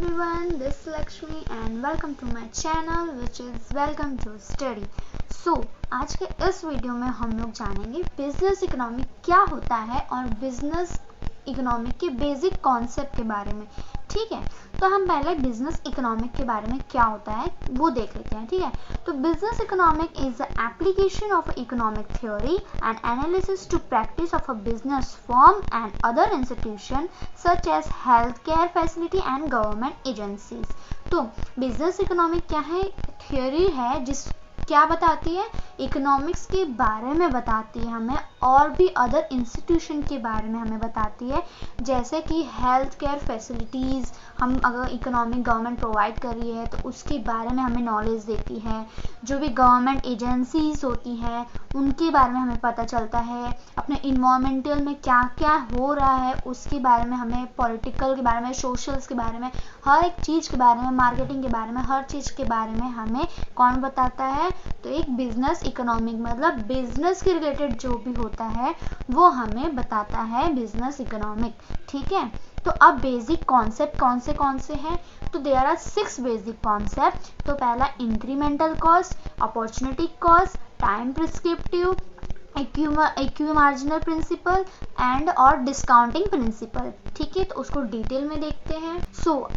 everyone, this is Lakshmi and welcome to my channel which is Welcome to Study. आज के इस video में हम लोग जानेंगे बिजनेस इकोनॉमिक क्या होता है और बिजनेस इकोनॉमिक के बेसिक कॉन्सेप्ट के बारे में। ठीक है, तो हम पहले बिजनेस इकोनॉमिक के बारे में क्या होता है वो देख लेते हैं। ठीक है, तो business economic is the application of economic theory and analysis to practice of a business firm and other institution such as health care facility and government agencies. तो बिजनेस इकोनॉमिक क्या है? थ्योरी है जिस क्या बताती है? इकोनॉमिक्स के बारे में बताती है हमें, और भी अदर इंस्टीट्यूशन के बारे में हमें बताती है, जैसे कि हेल्थ केयर फैसिलिटीज़ हम अगर इकोनॉमिक गवर्नमेंट प्रोवाइड कर रही है तो उसके बारे में हमें नॉलेज देती है। जो भी गवर्नमेंट एजेंसीज होती हैं उनके बारे में हमें पता चलता है। अपने इन्वायरमेंटल में क्या क्या हो रहा है उसके बारे में हमें, पॉलिटिकल के बारे में, सोशल्स के बारे में, हर एक चीज़ के बारे में, मार्केटिंग के बारे में, हर चीज़ के बारे में हमें कौन बताता है? तो एक बिजनेस इकोनॉमिक, मतलब बिजनेस के रिलेटेड जो भी होता है वो हमें बताता है बिजनेस इकोनॉमिक। ठीक है, तो अब बेसिक कॉन्सेप्ट कौन से हैं? तो देयर आर 6 बेसिक कॉन्सेप्ट। तो पहला incremental cost, opportunity cost, time prescriptive, equimarginal principle and और डिस्काउंटिंग प्रिंसिपल। ठीक है, तो उसको डिटेल में देखते हैं।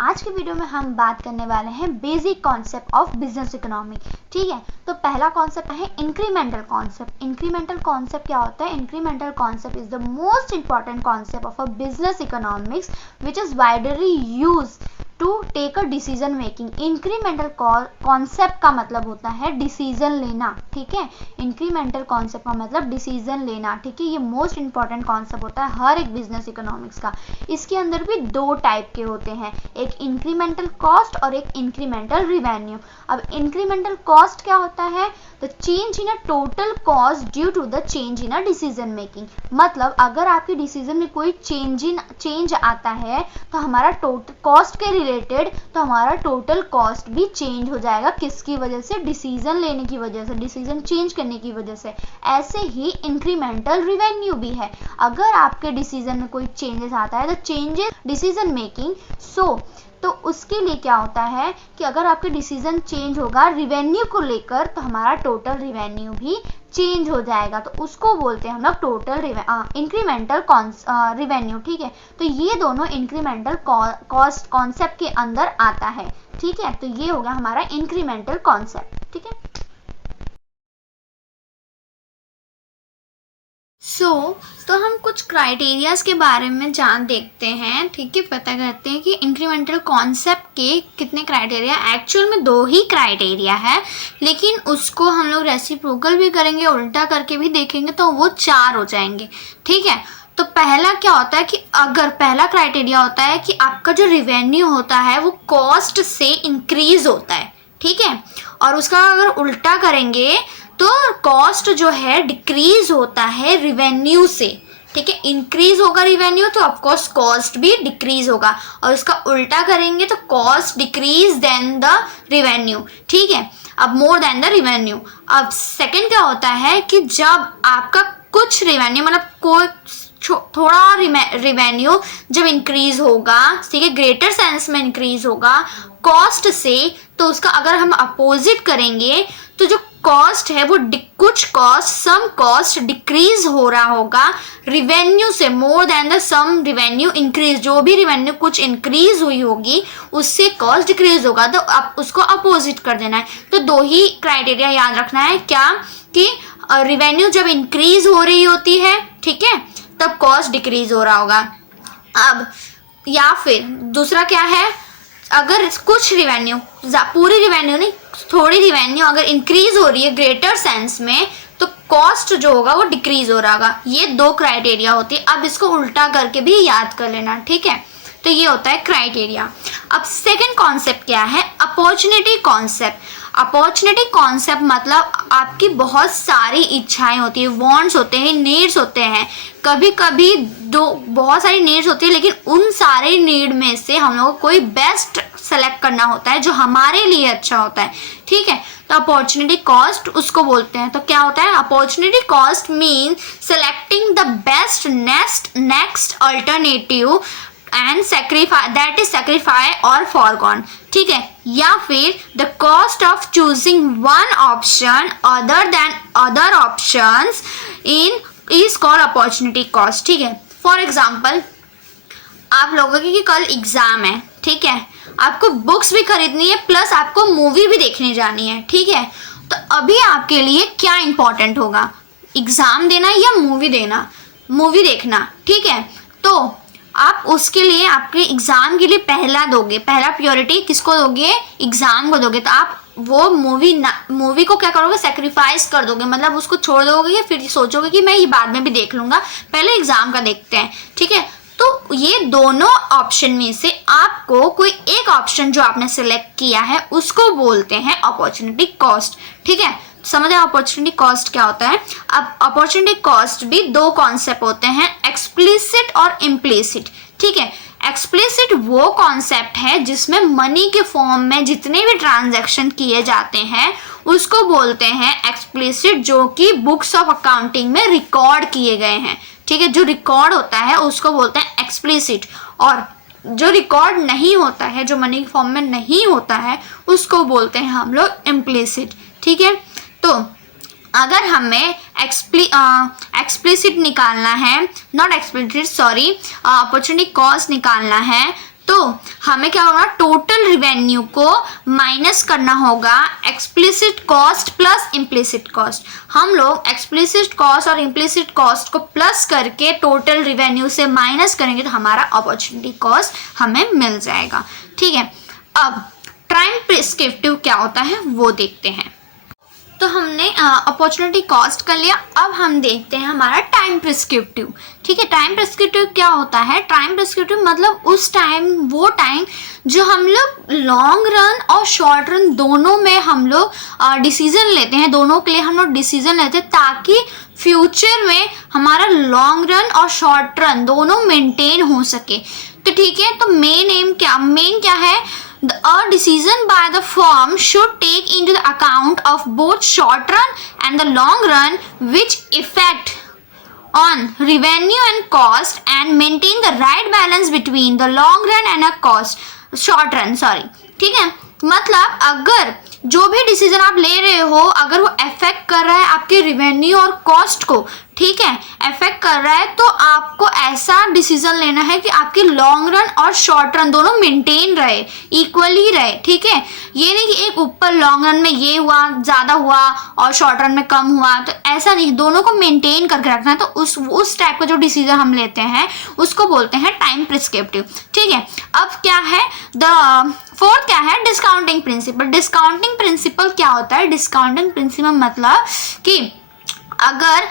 आज के वीडियो में हम बात करने वाले हैं basic concept of business economic. ठीक है, तो पहला कॉन्सेप्ट है इंक्रीमेंटल कॉन्सेप्ट। इंक्रीमेंटल कॉन्सेप्ट क्या होता है? Incremental concept is the most important concept of a business economics which is widely use to take a decision making. Incremental concept का मतलब होता है डिसीजन लेना। ठीक है, इंक्रीमेंटल कॉन्सेप्ट का मतलब डिसीजन लेना। ठीक है, ये मोस्ट इंपॉर्टेंट कॉन्सेप्ट होता है हर एक बिजनेस इकोनॉमिक्स का। इसके अंदर भी 2 टाइप के होते हैं, एक इंक्रीमेंटल कॉस्ट और एक इंक्रीमेंटल रिवेन्यू। अब इंक्रीमेंटल कॉस्ट क्या होता है? तो change in a total cost due to the change in a decision making. मतलब अगर आपके डिसीजन में कोई चेंज आता है तो हमारा टोटल कॉस्ट के रिलेटेड, तो हमारा टोटल कॉस्ट भी चेंज हो जाएगा। किसकी वजह से? डिसीजन लेने की वजह से, डिसीजन चेंज करने की वजह से। ऐसे ही इंक्रीमेंटल रिवेन्यू भी है। अगर आपके डिसीजन में कोई चेंजेस आता है तो चेंजेस डिसीजन मेकिंग, तो उसके लिए क्या होता है कि अगर आपके डिसीजन चेंज होगा रिवेन्यू को लेकर तो हमारा टोटल रिवेन्यू भी चेंज हो जाएगा। तो उसको बोलते हैं हम लोग टोटल इंक्रीमेंटल रिवेन्यू। ठीक है, तो ये दोनों इंक्रीमेंटल कॉस्ट कॉन्सेप्ट के अंदर आता है। ठीक है, तो ये हो गया हमारा इंक्रीमेंटल कॉन्सेप्ट। ठीक है, तो हम कुछ क्राइटेरियाज के बारे में देखते हैं। ठीक है, पता करते हैं कि इंक्रीमेंटल कॉन्सेप्ट के कितने क्राइटेरिया। एक्चुअल में 2 ही क्राइटेरिया है, लेकिन उसको हम लोग रेसिप्रोकल भी करेंगे, उल्टा करके भी देखेंगे तो वो 4 हो जाएंगे। ठीक है, तो पहला क्या होता है कि अगर पहला क्राइटेरिया होता है कि आपका जो रिवेन्यू होता है वो कॉस्ट से इंक्रीज होता है। ठीक है, और उसका अगर उल्टा करेंगे तो कॉस्ट जो है डिक्रीज होता है रिवेन्यू से। ठीक है, इंक्रीज होगा रिवेन्यू तो ऑफकोर्स कॉस्ट भी डिक्रीज होगा, और उसका उल्टा करेंगे तो cost decrease then the revenue. ठीक है, अब मोर देन द रिवेन्यू। अब सेकंड क्या होता है कि जब आपका कुछ रिवेन्यू, मतलब कोई थोड़ा रिवेन्यू जब इंक्रीज होगा, ठीक है, ग्रेटर सेंस में इंक्रीज होगा कॉस्ट से, तो उसका अगर हम अपोजिट करेंगे तो जो कॉस्ट है वो कुछ कॉस्ट, सम कॉस्ट डिक्रीज हो रहा होगा रिवेन्यू से, more than the sum revenue increase. जो भी रिवेन्यू कुछ इंक्रीज हुई होगी उससे कॉस्ट डिक्रीज होगा, तो आप उसको अपोजिट कर देना है। तो 2 ही क्राइटेरिया याद रखना है, क्या कि रिवेन्यू जब इंक्रीज हो रही होती है, ठीक है, तब कॉस्ट डिक्रीज हो रहा होगा। अब या फिर दूसरा क्या है, अगर कुछ रिवेन्यू, पूरी रिवेन्यू नहीं, थोड़ी रिवेन्यू अगर इंक्रीज हो रही है ग्रेटर सेंस में तो कॉस्ट जो होगा वो डिक्रीज हो रहा होगा। ये 2 क्राइटेरिया होती है। अब इसको उल्टा करके भी याद कर लेना। ठीक है, तो ये होता है क्राइटेरिया। अब सेकंड कॉन्सेप्ट क्या है? Opportunity concept. अपॉर्चुनिटी कॉन्सेप्ट मतलब आपकी बहुत सारी इच्छाएं होती है, वांट्स होते हैं, नीड्स होते हैं। कभी कभी बहुत सारी नीड्स होती है, लेकिन उन सारे नीड में से हम लोगों को कोई बेस्ट सेलेक्ट करना होता है जो हमारे लिए अच्छा होता है। ठीक है, तो अपॉर्चुनिटी कॉस्ट उसको बोलते हैं। तो क्या होता है? Opportunity cost mean selecting the best next alternative and sacrifice that is sacrifice और फॉरगॉन, ठीक है। या फिर the cost of choosing one option other than other options in is called opportunity cost, ठीक है। फॉर एग्जाम्पल आप लोगों की कल एग्जाम है, ठीक है, आपको बुक्स भी खरीदनी है प्लस आपको मूवी भी देखने जानी है, ठीक है। तो अभी आपके लिए क्या इंपॉर्टेंट होगा, एग्जाम देना या मूवी देखना, ठीक है। तो आप उसके लिए आपके एग्जाम के लिए पहला प्रायोरिटी किसको दोगे, एग्जाम को दोगे। तो आप वो मूवी को क्या करोगे, सेक्रीफाइस कर दोगे, मतलब उसको छोड़ दोगे या फिर सोचोगे कि मैं ये बाद में भी देख लूंगा, पहले एग्जाम का देखते हैं, ठीक है। तो ये दोनों ऑप्शन में से आपको कोई एक ऑप्शन जो आपने सिलेक्ट किया है उसको बोलते हैं अपॉर्चुनिटी कॉस्ट, ठीक है। समझ आए अपॉर्चुनिटी कॉस्ट क्या होता है। अब अपॉर्चुनिटी कॉस्ट भी दो कॉन्सेप्ट होते हैं, एक्सप्लिसिट और इम्प्लिसिट, ठीक है। एक्सप्लिसिट वो कॉन्सेप्ट है जिसमें मनी के फॉर्म में जितने भी ट्रांजैक्शन किए जाते हैं उसको बोलते हैं एक्सप्लिसिट, जो कि बुक्स ऑफ अकाउंटिंग में रिकॉर्ड किए गए हैं, ठीक है। जो रिकॉर्ड होता है उसको बोलते हैं एक्सप्लिसिट, और जो रिकॉर्ड नहीं होता है, जो मनी के फॉर्म में नहीं होता है, उसको बोलते हैं हम लोग इम्प्लिसिट, ठीक है। तो अगर हमें एक्सप्लिसिट निकालना है, not explicit sorry, opportunity cost निकालना है, तो हमें क्या होगा, टोटल रिवेन्यू को माइनस करना होगा explicit cost plus implicit cost. हम लोग एक्सप्लिसिट कॉस्ट और इम्प्लिसिट कॉस्ट को प्लस करके टोटल रिवेन्यू से माइनस करेंगे तो हमारा अपॉर्चुनिटी कॉस्ट हमें मिल जाएगा, ठीक है। अब टाइम प्रिस्क्रिप्टिव क्या होता है वो देखते हैं। तो हमने अपॉर्चुनिटी कॉस्ट कर लिया, अब हम देखते हैं हमारा टाइम प्रिस्क्रिप्टिव, ठीक है। टाइम प्रिस्क्रिप्टिव क्या होता है, टाइम प्रिस्क्रिप्टिव मतलब उस टाइम, वो टाइम जो हम लोग लॉन्ग रन और शॉर्ट रन दोनों में हम लोग डिसीजन लेते हैं, दोनों के लिए हम लोग डिसीजन लेते हैं ताकि फ्यूचर में हमारा लॉन्ग रन और शॉर्ट रन दोनों मेंटेन हो सके। तो ठीक है, तो मेन क्या है, a decision by the firm should take into the account of both short run and the long run, which effect on revenue and cost, and maintain the right balance between the long run and short run, ठीक है। मतलब अगर जो भी decision आप ले रहे हो अगर वो अफेक्ट कर रहा है आपके रिवेन्यू और कॉस्ट को, ठीक है, अफेक्ट कर रहा है, तो आपको ऐसा डिसीजन लेना है कि आपके लॉन्ग रन और शॉर्ट रन दोनों मेंटेन रहे, इक्वली रहे, ठीक है। ये नहीं कि एक ऊपर लॉन्ग रन में ये हुआ, ज़्यादा हुआ और शॉर्ट रन में कम हुआ, तो ऐसा नहीं, दोनों को मेंटेन करके रखना है। तो उस टाइप का जो डिसीजन हम लेते हैं उसको बोलते हैं टाइम प्रिस्क्रिप्टिव, ठीक है। अब क्या है, फोर्थ क्या है, डिस्काउंटिंग प्रिंसिपल। डिस्काउंटिंग प्रिंसिपल क्या होता है, डिस्काउंटिंग प्रिंसिपल मतलब कि अगर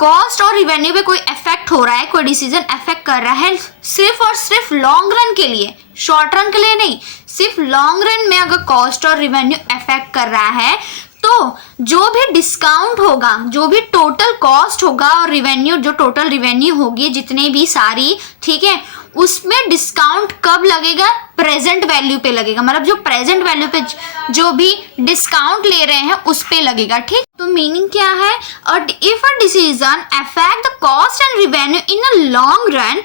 कॉस्ट और रिवेन्यू पे कोई इफेक्ट हो रहा है, कोई डिसीजन इफेक्ट कर रहा है सिर्फ और सिर्फ लॉन्ग रन के लिए, शॉर्ट रन के लिए नहीं, सिर्फ लॉन्ग रन में अगर कॉस्ट और रिवेन्यू इफेक्ट कर रहा है, तो जो भी डिस्काउंट होगा, जो भी टोटल कॉस्ट होगा और रिवेन्यू, जो टोटल रिवेन्यू होगी जितने भी सारी, ठीक है, उसमें डिस्काउंट कब लगेगा, प्रेजेंट वैल्यू पे लगेगा, मतलब जो प्रेजेंट वैल्यू पे जो भी डिस्काउंट ले रहे हैं उस पे लगेगा, ठीक। तो मीनिंग क्या है, if a decision affect the cost and revenue in a long run,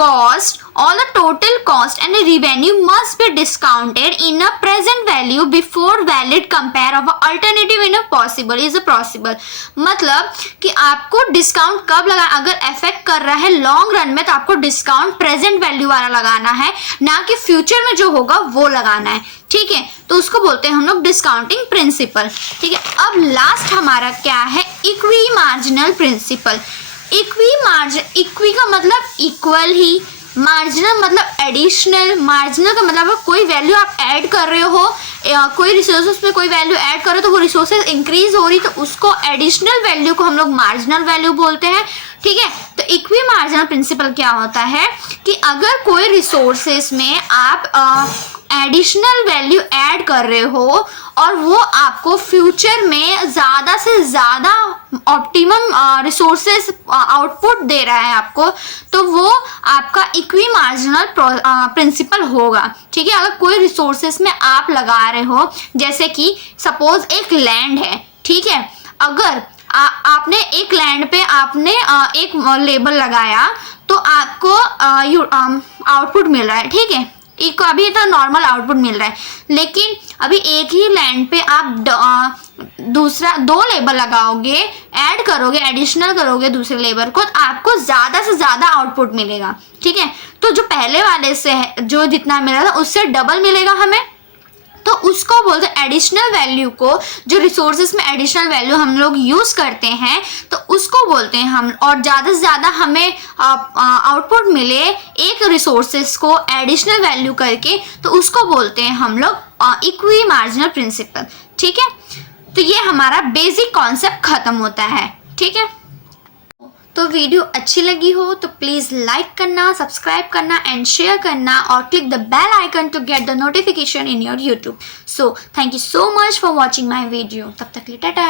all the total cost and the revenue must be discounted in a present value before valid compare of alternative in a possible is a possible। मतलब कि आपको discount कब लगा, अगर affect कर रहा है long run में तो आपको डिस्काउंट प्रेजेंट वैल्यू वाला लगाना है, ना कि फ्यूचर में जो होगा वो लगाना है, ठीक है। तो उसको बोलते हैं हम लोग डिस्काउंटिंग प्रिंसिपल, ठीक है। अब लास्ट हमारा क्या है, इक्वी मार्जिनल प्रिंसिपल। इक्वी का मतलब इक्वल ही, मार्जिनल मतलब एडिशनल। मार्जिनल का मतलब कोई वैल्यू आप ऐड कर रहे हो, कोई रिसोर्सेज में कोई वैल्यू ऐड कर रहे हो तो वो रिसोर्सेज इंक्रीज हो रही, तो उसको एडिशनल वैल्यू को हम लोग मार्जिनल वैल्यू बोलते हैं, ठीक है। तो इक्वी मार्जिनल प्रिंसिपल क्या होता है कि अगर कोई रिसोर्सेज में आप एडिशनल वैल्यू ऐड कर रहे हो और वो आपको फ्यूचर में ज़्यादा से ज़्यादा ऑप्टिमम रिसोर्सेज आउटपुट दे रहा है आपको, तो वो आपका इक्वी मार्जिनल प्रिंसिपल होगा, ठीक है। अगर कोई रिसोर्सेज में आप लगा रहे हो, जैसे कि सपोज एक लैंड है, ठीक है, अगर आपने एक लैंड पे आपने एक लेबल लगाया, तो आपको आउटपुट मिल रहा है, ठीक है। एक अभी तो नॉर्मल आउटपुट मिल रहा है, लेकिन अभी एक ही लैंड पे आप दूसरा 2 लेबर लगाओगे, ऐड करोगे, एडिशनल करोगे दूसरे लेबर को, तो आपको ज़्यादा से ज़्यादा आउटपुट मिलेगा, ठीक है। तो जो पहले वाले से जो जितना मिला था उससे डबल मिलेगा हमें, तो उसको बोलते हैं एडिशनल वैल्यू को। जो रिसोर्सेज में एडिशनल वैल्यू हम लोग यूज़ करते हैं तो उसको बोलते हैं हम, और ज़्यादा से ज़्यादा हमें आउटपुट मिले एक रिसोर्सेज को एडिशनल वैल्यू करके, तो उसको बोलते हैं हम लोग इक्वी मार्जिनल प्रिंसिपल, ठीक है। तो ये हमारा बेसिक कॉन्सेप्ट ख़त्म होता है, ठीक है। तो वीडियो अच्छी लगी हो तो प्लीज़ लाइक करना, सब्सक्राइब करना एंड शेयर करना, और click the bell icon to get the notification in your YouTube. So thank you so much for watching my video. तब तक के लिए टाटा।